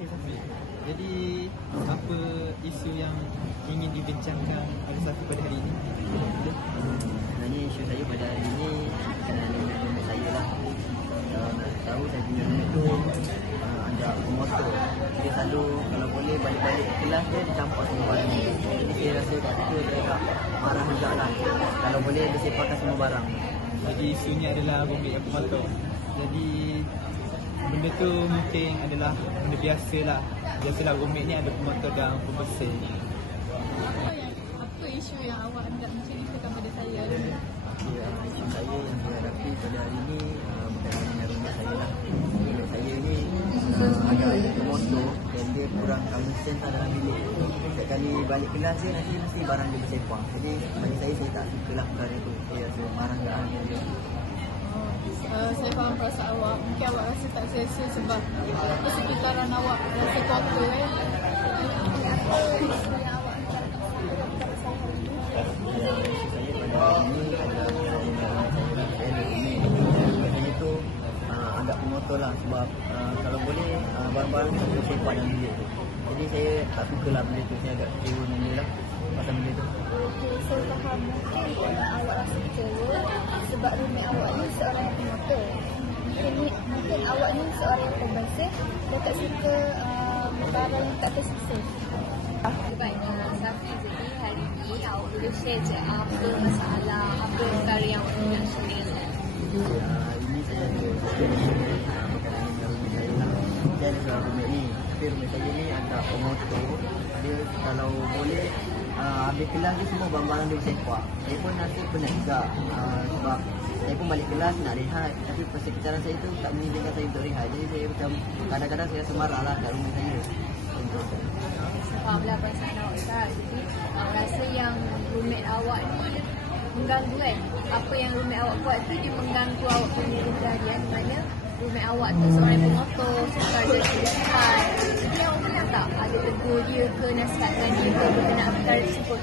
Okey, Safi. Jadi, apa isu yang ingin dibincangkan oleh Safi pada hari ini? Sebenarnya isu saya pada hari ini berkenaan dengan roommate saya lah. Kalau nak tahu, saya punya roommate tu ada pemotor. Dia selalu kalau boleh balik-balik kelas dia campak semua barang. Jadi saya rasa kat situ dia agak marah juga lah. Kalau boleh dia sepakan semua barang. Jadi, isunya adalah roommate yang pemotor. Jadi, benda tu mungkin adalah benda biasa lah. Biasalah roommate ni ada pemotor dan pembersih. Apa isu yang awak hendak menceritakan pada saya? Isu saya yang saya hadapi pada hari ini berkaitan dengan roommate saya lah. Roommate saya ni agak pemotor dan dia kurang common sense dalam bilik. Setiap kali balik kelas dia mesti barang dia bersepah. Jadi bagi saya tak suka lah perkara tu. Saya rasa marah kat hati dia. Saya faham perasaan awak. Mungkin awak rasa tak selesa sebab persekitaran awak rasa kotor. Agak pemotor lah sebab kalau boleh barang-barang saya sepak dalam bilik tu. Jadi saya tak suka lah benda tu. Saya agak kecewa dengan dia lah pasal benda tu. Okey, saya faham. Mungkin awak rasa kecewa sebab roommate awak ni seorang yang pemotor. Mungkin awak ni seorang yang pembersih dan tak suka barang yang tak tersisa. Baiklah, Safi, jadi hari ni awak boleh share je apa masalah, apa perkara yang awak nak share. Ini saya ada berkenaan dengan roommate saya lah. Saya ada seorang roommate ni. Tapi roommate saya ni agak pemotor. Dia kalau boleh habis kelas dia semua barang-barang dia sepak. Saya pun rasa penat juga sebab saya pun balik kelas nak rehat. Tapi persekitaran saya tu tak mengizinkan saya untuk rehat. Jadi saya macam kadang-kadang saya rasa marah lah kat roommate saya. Fahamlah perasaan awak kan. Jadi awak rasa yang roommate awak ni mengganggu kan. Apa yang roommate awak buat tu dia mengganggu awak punya harian. Mana roommate awak tu seorang yang pemotor, suka jaga rehat. Jadi awak pernah tak ada tegur dia ke, nasihatkan dia ke berkenaan perkara tersebut?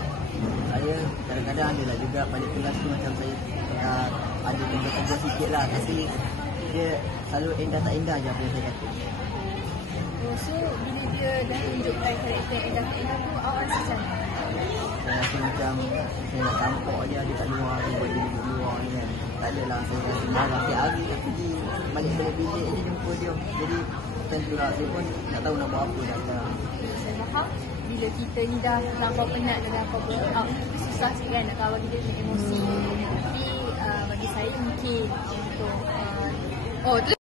Saya kadang-kadang ada lah juga balik kelas tu macam saya ada tegur-tegur sikit lah. Tapi dia selalu indah tak indah je apa yang saya kata. So bila dia dah tunjukkan karakter indah tak indah tu, awak rasa macam mana? Saya rasa macam saya nak tampak je dia kat luar tu, bagi dia duduk luar ni kan. Tak adalah saya rasa marah setiap hari nak pergi balik-balik bilik je jumpa dia. Jadi macam tu lah, saya pun tak tahu nak buat apa dah sekarang. Saya faham bila kita ni dah terlampau penat dan terlampau burnout, susah sikit kan nak bagi dia punya emosi. Tapi bagi saya mungkin untuk